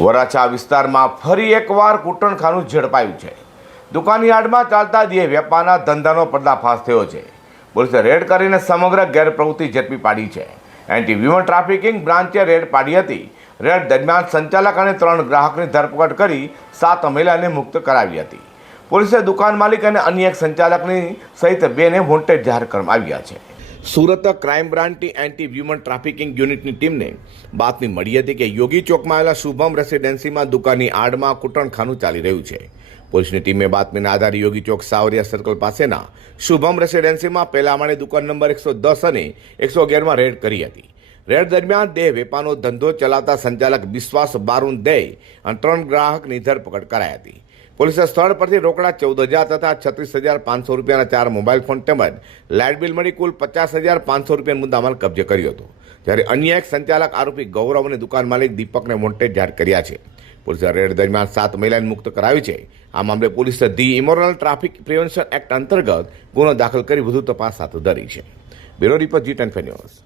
વરાછા વિસ્તારમાં ફરી એકવાર કૂટણખાનું ઝડપાયું છે। દુકાનની આડમાં ચાલતા દેહ વેપારના ધંધાનો પર્દાફાશ થયો છે। પોલીસે રેડ કરીને સમગ્ર ગેરપ્રવૃત્તિ ઝડપી પાડી છે। એન્ટી હ્યુમન ટ્રાફિકિંગ બ્રાન્ચે રેડ પાડી હતી। રેડ દરમિયાન સંચાલક અને 3 ગ્રાહકની ધરપકડ કરી 7 મહિલાને મુક્ત કરાવી હતી। પોલીસે દુકાન માલિક અને અન્ય એક સંચાલકની સહિત 2 ને વોન્ટેડ જાહેર કરવામાં આવ્યા છે। સુરત ક્રાઇમ બ્રાન્ચની એન્ટી હ્યુમન ટ્રાફિકિંગ યુનિટની ટીમને બાતમી મળી હતી કે યોગી ચોકમાં આવેલા શુભમ રેસિડેન્સીમાં દુકાનની આડમાં કૂટણખાનું ચાલી રહ્યું છે। પોલીસની ટીમે બાતમીના આધારે યોગી ચોક સાવરિયા સર્કલ પાસેના શુભમ રેસિડેન્સીમાં પહેલા માળે દુકાન નંબર 110 અને 111માં રેડ કરી હતી। રેડ દરમિયાન દેહ વેપારનો ધંધો ચલાવતા સંચાલક વિશ્વાસ બારુન દે અને 3 ગ્રાહકની ધરપકડ કરાઈ હતી। પોલીસે સ્થળ પરથી રોકડા 14,000 તથા 36,500 રૂપિયાના 4 મોબાઈલ ફોન તેમજ લાઇટ બિલ મળી કુલ 50,500 રૂપિયાનો મુદ્દામાલ કબજે કર્યો હતો। જ્યારે અન્ય એક સંચાલક આરોપી ગૌરવ અને દુકાન માલિક દીપકને વોન્ટેડ જાહેર કર્યા છે। પોલીસે રેડ દરમિયાન 7 મહિલાને મુક્ત કરાવી છે। આ મામલે પોલીસે the immoral traffic prevention act અંતર્ગત ગુનો દાખલ કરી વધુ તપાસ હાથ ધરી છે। Bureau report G10 news.